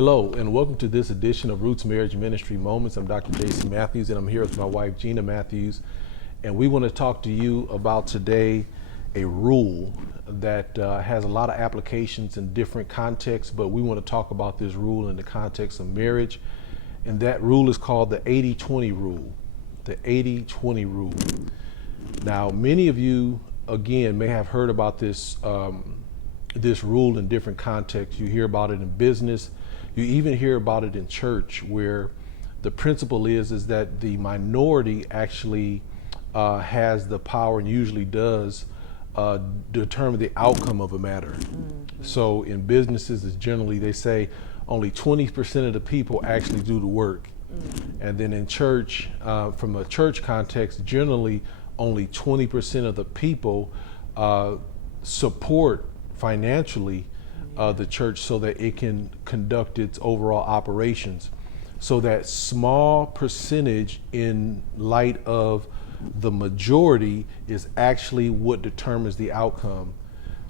Hello, and welcome to this edition of Roots Marriage Ministry Moments. I'm Dr. J.C. Matthews, and I'm here with my wife, Gina Matthews. And we want to talk to you about today a rule that has a lot of applications in different contexts, but we want to talk about this rule in the context of marriage. And that rule is called the 80-20 rule. The 80-20 rule. Now, many of you, again, may have heard about this this rule in different contexts. You hear about it in business. You even hear about it in church, where the principle is that the minority actually has the power and usually does determine the outcome of a matter. Mm-hmm. So in businesses, it's generally, they say only 20% of the people actually do the work. Mm-hmm. And then in church, from a church context, generally only 20% of the people support financially the church so that it can conduct its overall operations. So that small percentage in light of the majority is actually what determines the outcome.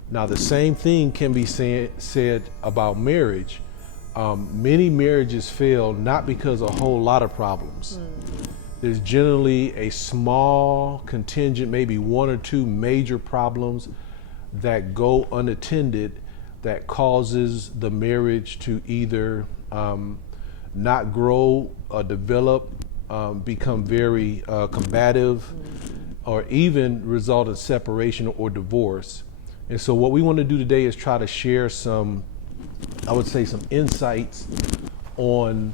Now, the same thing can be said about marriage. Many marriages fail not because of a whole lot of problems. There's generally a small contingent, maybe one or two major problems that go unattended that causes the marriage to either not grow or develop, become very combative, or even result in separation or divorce. And so what we want to do today is try to share some, I would say, some insights on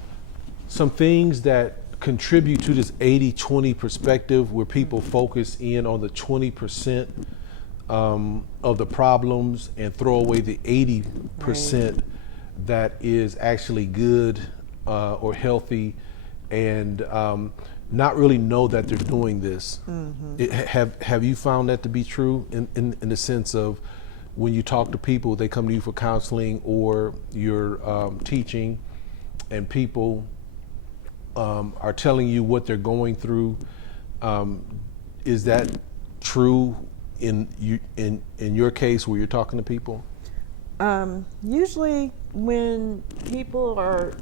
some things that contribute to this 80-20 perspective, where people focus in on the 20% of the problems and throw away the 80% that is actually good or healthy, and not really know that they're doing this. Mm-hmm. Have you found that to be true in the sense of when you talk to people, they come to you for counseling or you're teaching, and people are telling you what they're going through? Is that true in your case where you're talking to people? Usually when people are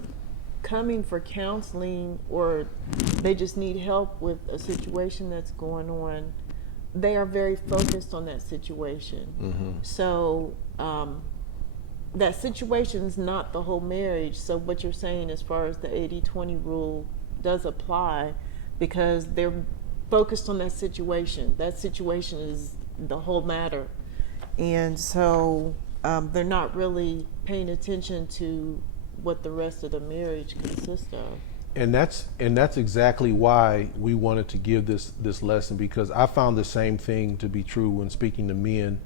coming for counseling or they just need help with a situation that's going on, they are very focused on that situation. Mm-hmm. So that situation is not the whole marriage. So what you're saying as far as the 80-20 rule does apply, because they're focused on that situation. That situation is the whole matter. And so they're not really paying attention to what the rest of the marriage consists of. And that's exactly why we wanted to give this lesson, because I found the same thing to be true when speaking to men,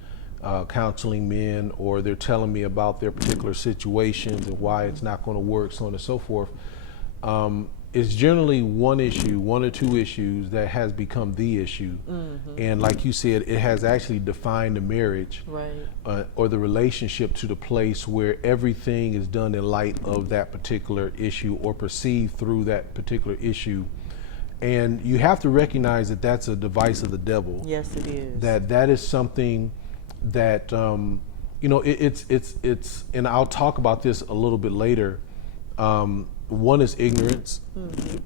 counseling men, or they're telling me about their particular situations and why it's not going to work, so on and so forth. It's generally one issue, one or two issues that has become the issue. Mm-hmm. And like you said, it has actually defined the marriage, right, or the relationship, to the place where everything is done in light of that particular issue or perceived through that particular issue. And you have to recognize that that's a device of the devil. Yes, it is. That is something that, it's, and I'll talk about this a little bit later. One is ignorance,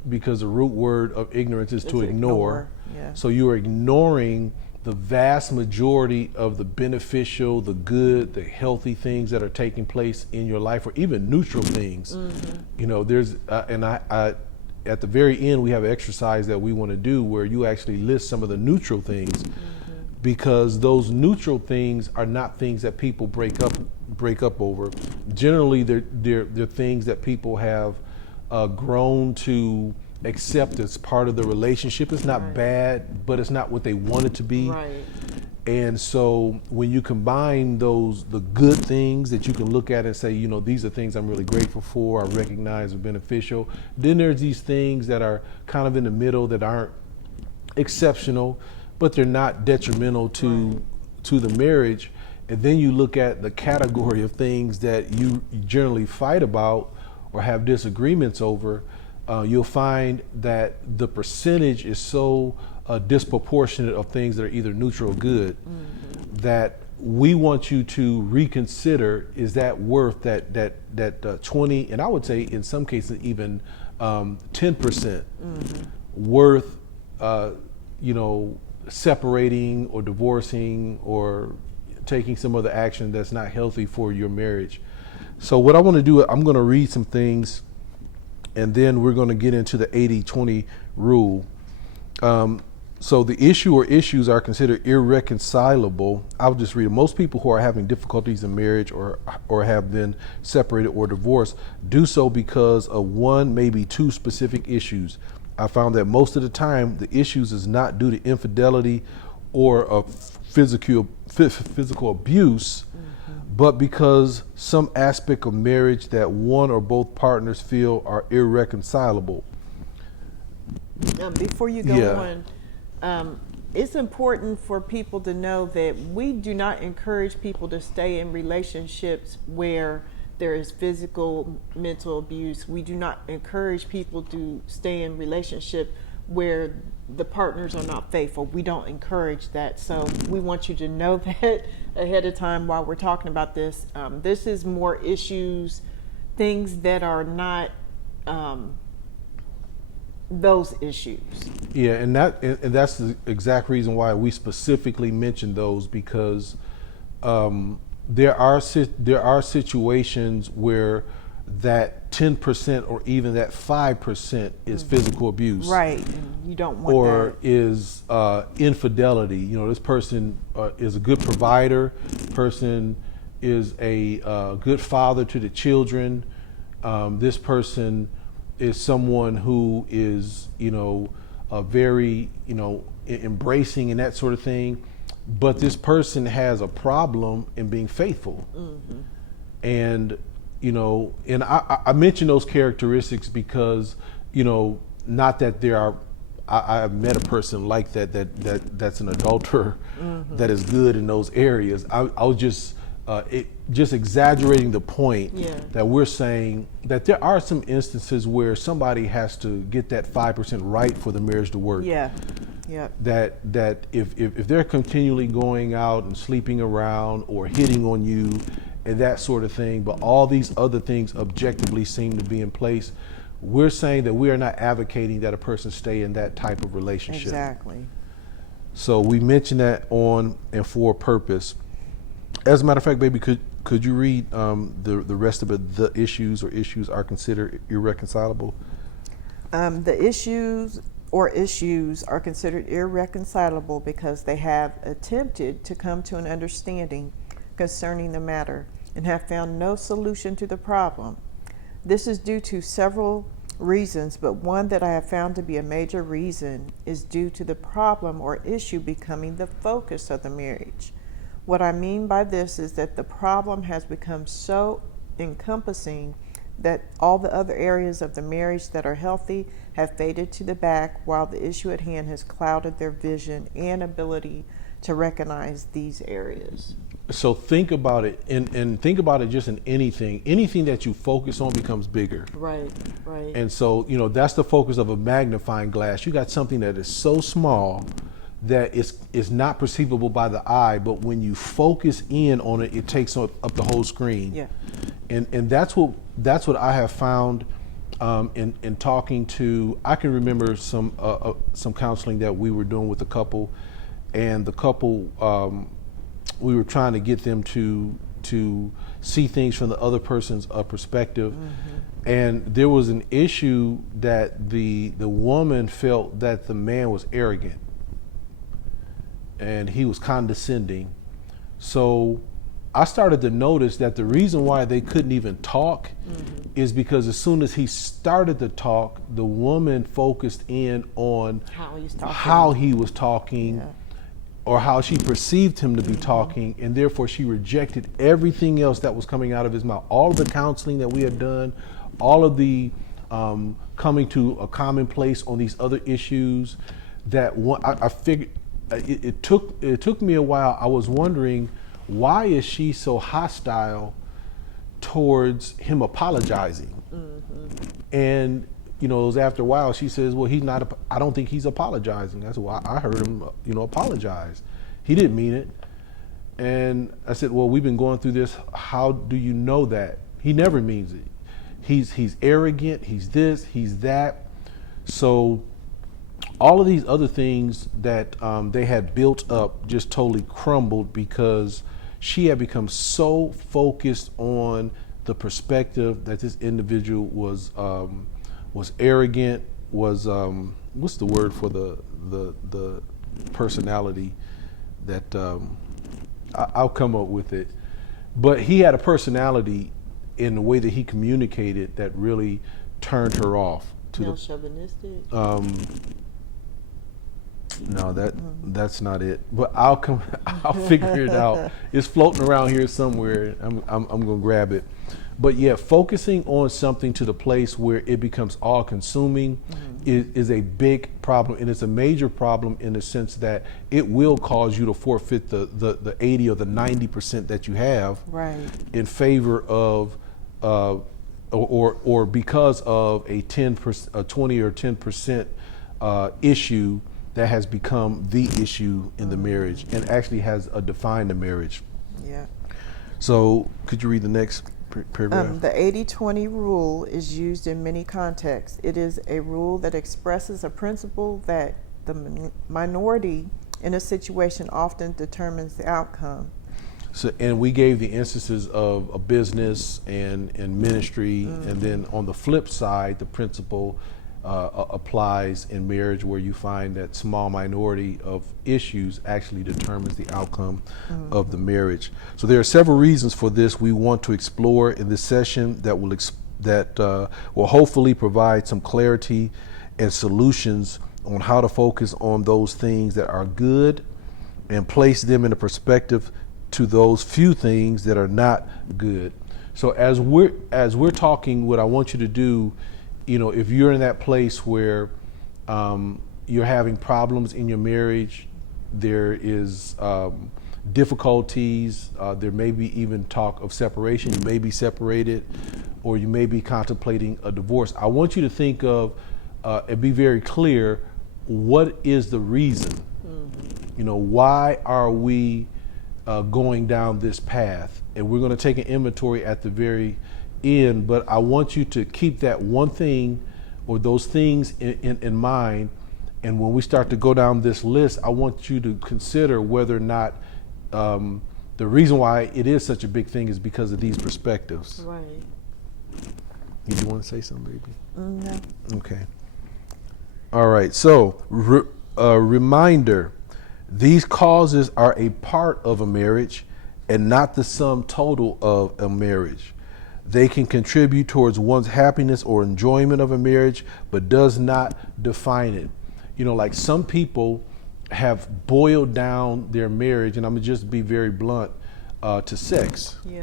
because the root word of ignorance is to ignore. Yeah. So you are ignoring the vast majority of the beneficial, the good, the healthy things that are taking place in your life, or even neutral things. Mm-hmm. There's, and I at the very end, we have an exercise that we want to do where you actually list some of the neutral things. Mm-hmm. Because those neutral things are not things that people break up over. Generally, they're things that people have grown to accept as part of the relationship. It's not bad, but it's not what they want it to be. Right. And so when you combine the good things that you can look at and say, these are things I'm really grateful for, I recognize are beneficial. Then there's these things that are kind of in the middle that aren't exceptional, but they're not detrimental to the marriage. And then you look at the category of things that you generally fight about or have disagreements over. You'll find that the percentage is so disproportionate of things that are either neutral or good, that we want you to reconsider, is that worth that 20, and I would say in some cases even 10% worth, separating or divorcing or taking some other action that's not healthy for your marriage. So what I want to do, I'm going to read some things, and then we're going to get into the 80-20 rule. So the issue or issues are considered irreconcilable. I'll just read it. Most people who are having difficulties in marriage or have been separated or divorced do so because of one, maybe two specific issues. I found that most of the time the issues is not due to infidelity or of physical abuse, but because some aspect of marriage that one or both partners feel are irreconcilable. Before you go on, it's important for people to know that we do not encourage people to stay in relationships where there is physical, mental abuse. We do not encourage people to stay in relationship where the partners are not faithful. We don't encourage that. So we want you to know that ahead of time while we're talking about this. This is more issues, things that are not those issues. Yeah, and that's the exact reason why we specifically mentioned those, because there are situations where that 10% or even that 5% is physical abuse, right? And you don't want or that. is infidelity. This person is a good provider, person is a good father to the children. This person is someone who is, very, embracing and that sort of thing. But this person has a problem in being faithful. And, and I mention those characteristics because, not that there are, I've met a person like that's an adulterer that is good in those areas. I was just exaggerating the point that we're saying that there are some instances where somebody has to get that 5% right for the marriage to work. That if they're continually going out and sleeping around or hitting on you and that sort of thing, but all these other things objectively seem to be in place, we're saying that we are not advocating that a person stay in that type of relationship. Exactly. So we mentioned that on and for a purpose. As a matter of fact, baby, could you read the rest of it? The issues or issues are considered irreconcilable. The issues are considered irreconcilable because they have attempted to come to an understanding concerning the matter and have found no solution to the problem. This is due to several reasons, but one that I have found to be a major reason is due to the problem or issue becoming the focus of the marriage. What I mean by this is that the problem has become so encompassing that all the other areas of the marriage that are healthy have faded to the back, while the issue at hand has clouded their vision and ability to recognize these areas. So think about it, and think about it just in anything that you focus on becomes bigger. Right. And so, that's the focus of a magnifying glass. You got something that is so small that is not perceivable by the eye, but when you focus in on it, it takes up the whole screen. Yeah. And that's what I have found in talking to. I can remember some counseling that we were doing with a couple, and the couple, we were trying to get them to see things from the other person's perspective. And there was an issue that the woman felt that the man was arrogant and he was condescending. So I started to notice that the reason why they couldn't even talk is because as soon as he started to talk, the woman focused in on how he was talking, or how she perceived him to be talking, and therefore she rejected everything else that was coming out of his mouth. All of the counseling that we had done, all of the coming to a common place on these other issues, that I figured it took me a while. I was wondering, why is she so hostile towards him apologizing? And it was after a while she says, well, he's not, I don't think he's apologizing. That's why I heard him, apologize. He didn't mean it. And I said, well, we've been going through this. How do you know that? He never means it. He's arrogant. He's this, he's that. So all of these other things that they had built up just totally crumbled because she had become so focused on the perspective that this individual was arrogant, was what's the word for the personality that I'll come up with it. But he had a personality in the way that he communicated that really turned her off. Male chauvinistic. No, that's not it. But I'll figure it out. It's floating around here somewhere. I'm gonna grab it. But yeah, focusing on something to the place where it becomes all consuming is a big problem, and it's a major problem in the sense that it will cause you to forfeit the 80 or the 90% that you have, Right. in favor of or because of a 10%, a 20 or 10% issue that has become the issue in the marriage and actually has defined the marriage. Yeah. So could you read the next paragraph? The 80-20 rule is used in many contexts. It is a rule that expresses a principle that the minority in a situation often determines the outcome. So, and we gave the instances of a business and ministry, and then on the flip side, the principle applies in marriage, where you find that small minority of issues actually determines the outcome of the marriage. So there are several reasons for this we want to explore in this session that will hopefully provide some clarity and solutions on how to focus on those things that are good and place them in a perspective to those few things that are not good. So as we're talking, what I want you to do, if you're in that place where you're having problems in your marriage, there is difficulties, there may be even talk of separation, you may be separated, or you may be contemplating a divorce. I want you to think of and be very clear, what is the reason? Why are we going down this path? And we're going to take an inventory at the very end, but I want you to keep that one thing or those things in mind. And when we start to go down this list, I want you to consider whether or not the reason why it is such a big thing is because of these perspectives. Right. Did you want to say something, baby? No. Okay. All right. So, reminder, these causes are a part of a marriage and not the sum total of a marriage. They can contribute towards one's happiness or enjoyment of a marriage, but does not define it. Like some people have boiled down their marriage, and I'm gonna just be very blunt, to sex. Yeah.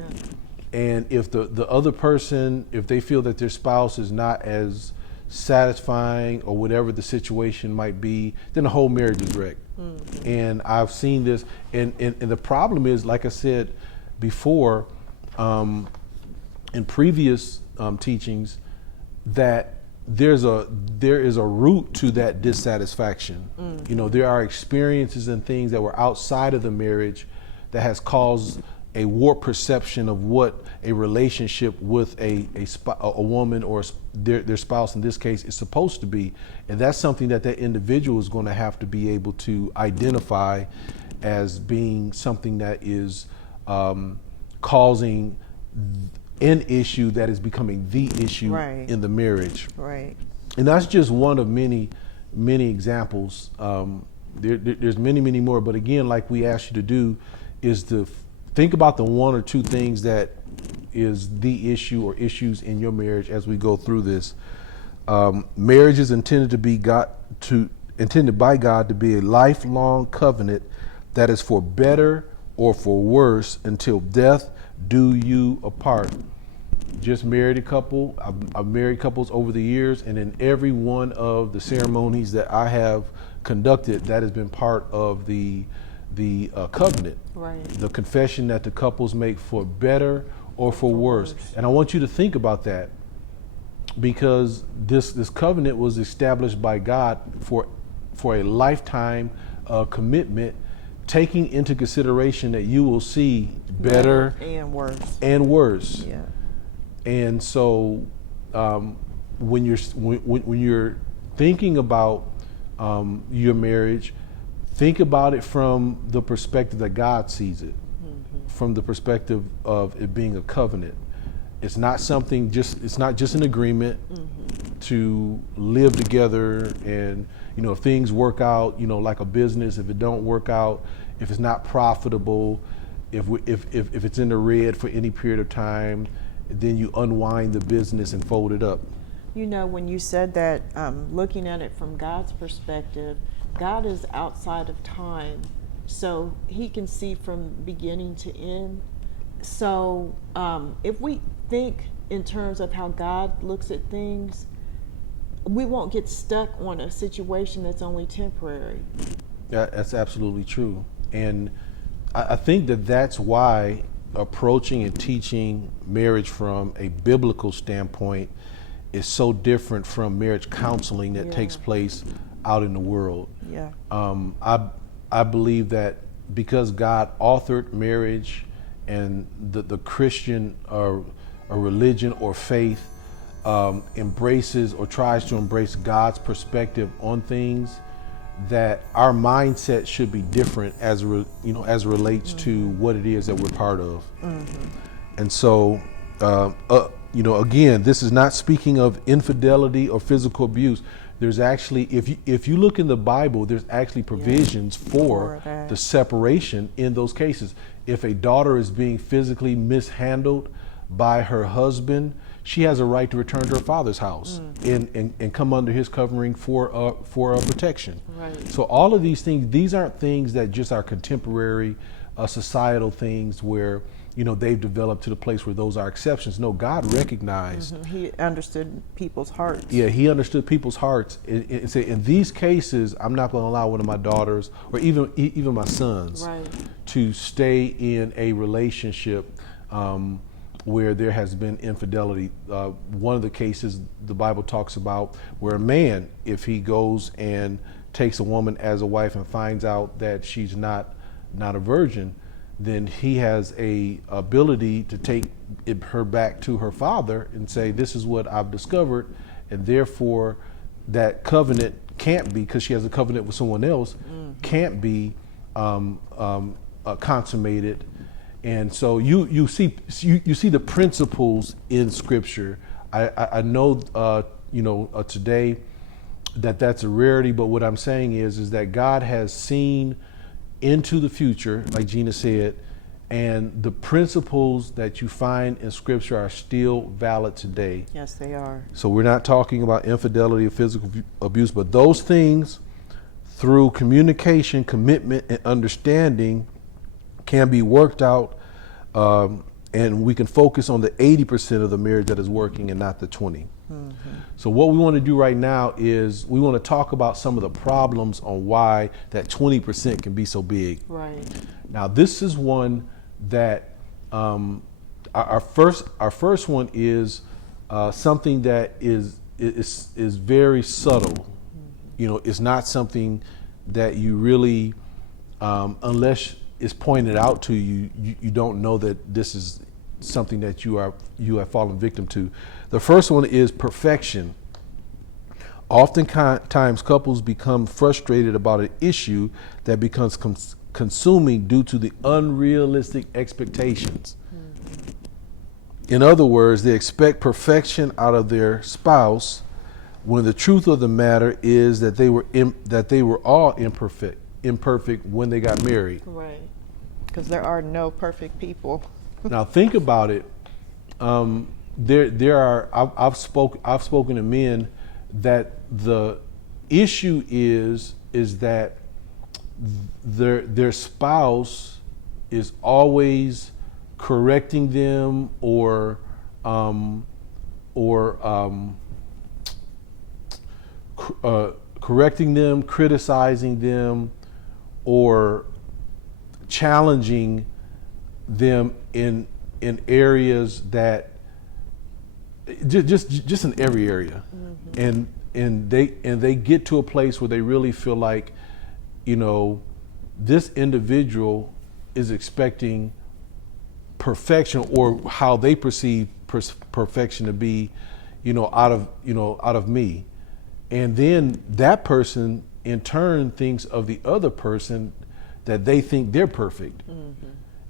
And if the other person, if they feel that their spouse is not as satisfying or whatever the situation might be, then the whole marriage is wrecked. And I've seen this, and the problem is, like I said before, in previous teachings, that there is a root to that dissatisfaction. There are experiences and things that were outside of the marriage that has caused a warped perception of what a relationship with a woman or their spouse in this case is supposed to be, and that's something that individual is going to have to be able to identify as being something that is causing an issue that is becoming the issue in the marriage. Right. And that's just one of many examples. There's many more, but again, like we asked you to do, is to think about the one or two things that is the issue or issues in your marriage as we go through this. Marriage is intended by God to be a lifelong covenant that is for better or for worse until death do you apart. Just married a couple. I've married couples over the years, and in every one of the ceremonies that I have conducted, that has been part of the covenant. Right. The confession that the couples make for better or for worse. And I want you to think about that, because this covenant was established by God for a lifetime commitment taking into consideration that you will see better and worse. and worse. Yeah. And so when you're thinking about your marriage, think about it from the perspective that God sees it, from the perspective of it being a covenant. It's not something it's not just an agreement to live together, and if things work out, like a business, if it don't work out, if it's not profitable, if it's in the red for any period of time, then you unwind the business and fold it up. When you said that, looking at it from God's perspective, God is outside of time, so he can see from beginning to end. So if we think in terms of how God looks at things, we won't get stuck on a situation that's only temporary. Yeah, that's absolutely true. And I think that's why approaching and teaching marriage from a biblical standpoint is so different from marriage counseling that takes place out in the world. Yeah. I believe that because God authored marriage, and the Christian or religion or faith embraces or tries to embrace God's perspective on things, that our mindset should be different as it relates to what it is that we're part of. And so again, this is not speaking of infidelity or physical abuse. There's actually, if you look in the Bible, there's actually provisions for the separation in those cases. If a daughter is being physically mishandled by her husband, she has a right to return to her father's house and come under his covering for protection. Right. So all of these things, these aren't things that just are contemporary societal things where they've developed to the place where those are exceptions. No, God recognized. He understood people's hearts. Yeah, he understood people's hearts and say, in these cases, I'm not going to allow one of my daughters or even my sons to stay in a relationship where there has been infidelity. One of the cases the Bible talks about where a man, if he goes and takes a woman as a wife and finds out that she's not a virgin, then he has a ability to take her back to her father and say, this is what I've discovered, and therefore that covenant can't be, because she has a covenant with someone else, can't be consummated. And so you see the principles in Scripture. I know today that's a rarity, but what I'm saying is that God has seen into the future, like Gina said, and the principles that you find in Scripture are still valid today. Yes, they are. So we're not talking about infidelity or physical abuse, but those things, through communication, commitment, and understanding, can be worked out, and we can focus on the 80% of the marriage that is working and not the 20%. So what we want to do right now is we want to talk about some of the problems on why that 20% can be so big. Right. Now, this is one that our first one is something that is very subtle. It's not something that you really, unless it's pointed out to you, you don't know that this is something that you have fallen victim to. The first one is perfection. Oftentimes, couples become frustrated about an issue that becomes consuming due to the unrealistic expectations. In other words, they expect perfection out of their spouse, when the truth of the matter is that they were all imperfect when they got married. Right. Because there are no perfect people. Now think about it. I've spoken to men that the issue is that their spouse is always correcting them or correcting them, criticizing them, or challenging them in areas that just in every area. And they get to a place where they really feel like this individual is expecting perfection, or how they perceive perfection to be, out of me. And then that person in turn thinks of the other person that they think they're perfect.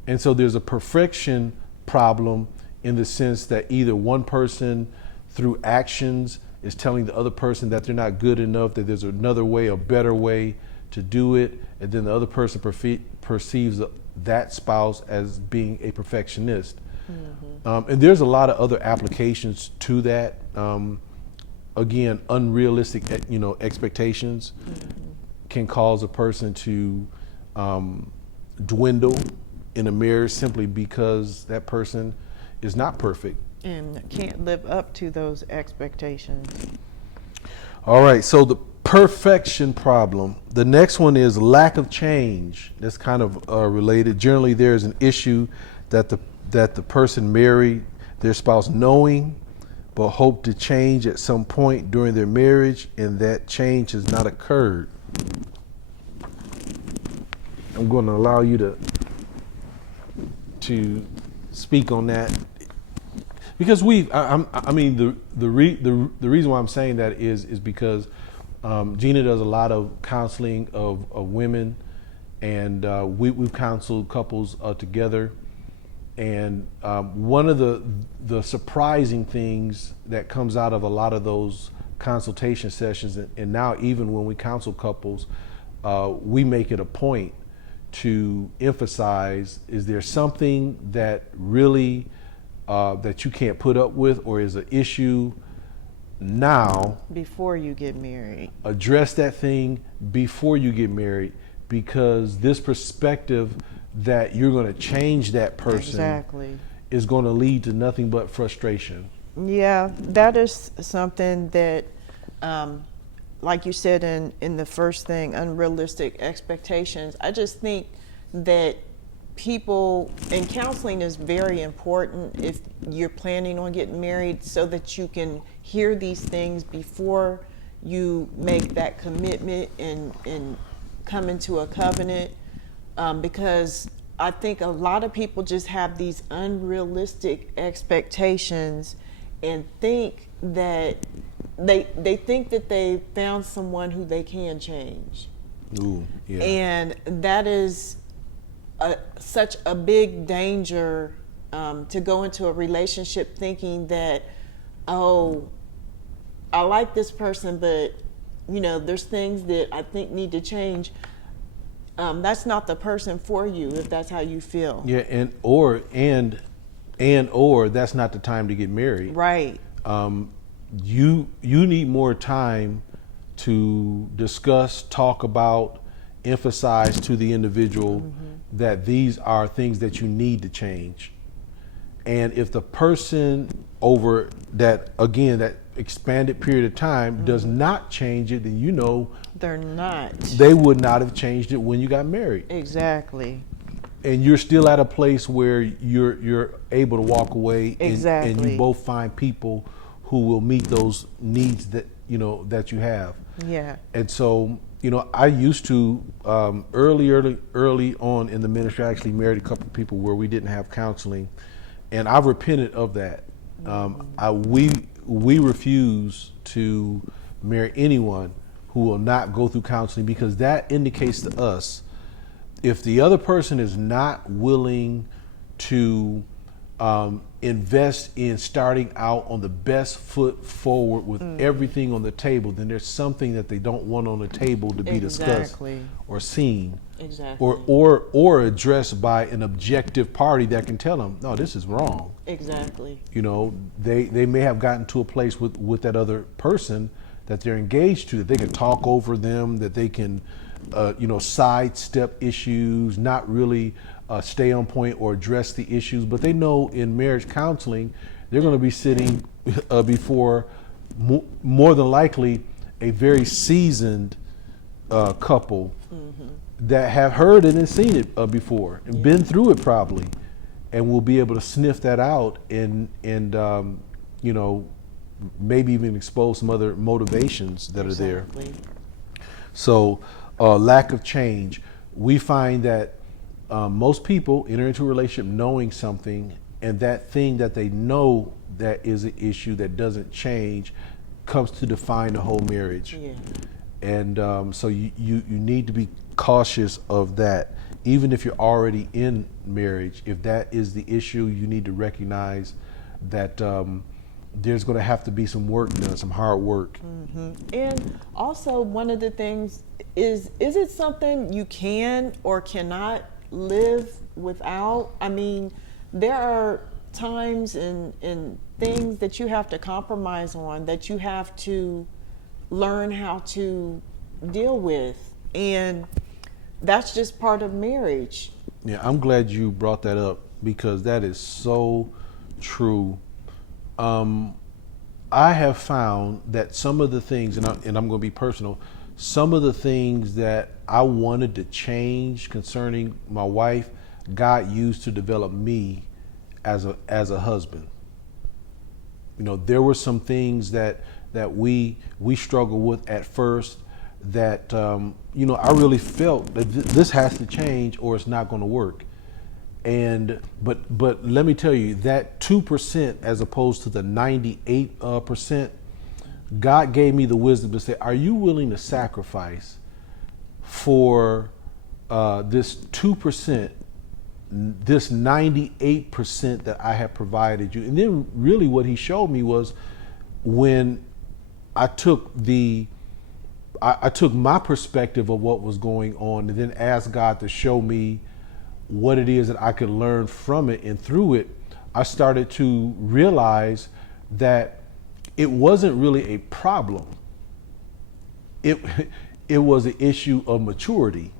And so there's a perfection problem in the sense that either one person through actions is telling the other person that they're not good enough, that there's another way, a better way to do it, and then the other person perceives that spouse as being a perfectionist. And there's a lot of other applications to that. Again, unrealistic, expectations can cause a person to dwindle in a marriage simply because that person is not perfect and can't live up to those expectations. All right, so the perfection problem. The next one is lack of change. That's kind of related. Generally, there's an issue that the person married their spouse knowing, but hope to change at some point during their marriage, and that change has not occurred. I'm going to allow you to speak on that, because the reason why I'm saying that is because Gina does a lot of counseling of women, and we've counseled couples together. And one of the surprising things that comes out of a lot of those consultation sessions, and now even when we counsel couples, we make it a point to emphasize, is there something that really that you can't put up with, or is an issue now? Before you get married. Address that thing before you get married, because this perspective that you're going to change that person exactly is going to lead to nothing but frustration. Yeah, that is something that, like you said in the first thing, unrealistic expectations. I just think that people, and counseling is very important if you're planning on getting married, so that you can hear these things before you make that commitment and come into a covenant. Because I think a lot of people just have these unrealistic expectations and think that they think that they found someone who they can change. Ooh, yeah. And that is such a big danger, to go into a relationship thinking that, oh, I like this person, but there's things that I think need to change. That's not the person for you if that's how you feel. Yeah, or that's not the time to get married. Right. You need more time to discuss, talk about, emphasize to the individual that these are things that you need to change. And if the person over that expanded period of time does not change it, then they're not. They would not have changed it when you got married. Exactly. And you're still at a place where you're able to walk away. Exactly. And you both find people who will meet those needs that that you have. Yeah. And so I used to early on in the ministry, I actually married a couple of people where we didn't have counseling, and I've repented of that. We refuse to marry anyone who will not go through counseling, because that indicates to us, if the other person is not willing to invest in starting out on the best foot forward with everything on the table, then there's something that they don't want on the table to be discussed or seen, or addressed by an objective party that can tell them, no, this is wrong. Exactly. They may have gotten to a place with that other person that they're engaged to, that they can talk over them, that they can sidestep issues, not really stay on point or address the issues. But they know in marriage counseling, they're going to be sitting before more than likely a very seasoned couple that have heard it and seen it before and been through it probably, and will be able to sniff that out and maybe even expose some other motivations that are there. So lack of change. we find that most people enter into a relationship knowing something, and that thing that they know that is an issue that doesn't change comes to define the whole marriage. Yeah. And so you need to be cautious of that. Even if you're already in marriage, if that is the issue, you need to recognize that there's going to have to be some work done, some hard work. Mm-hmm. And also, one of the things is it something you can or cannot live without? I mean, there are times and things that you have to compromise on, that you have to learn how to deal with. And that's just part of marriage. Yeah, I'm glad you brought that up, because that is so true. I have found that some of the things, and I'm going to be personal, some of the things that I wanted to change concerning my wife, God used to develop me as a husband. You know, there were some things that we struggled with at first that you know, I really felt that this has to change or it's not going to work. And but let me tell you, that 2% as opposed to the 98%, God gave me the wisdom to say, are you willing to sacrifice for this 2%, this 98% that I have provided you? And then really what he showed me was, when I took I took my perspective of what was going on and then asked God to show me what it is that I could learn from it, and through it, I started to realize that it wasn't really a problem. It was an issue of maturity.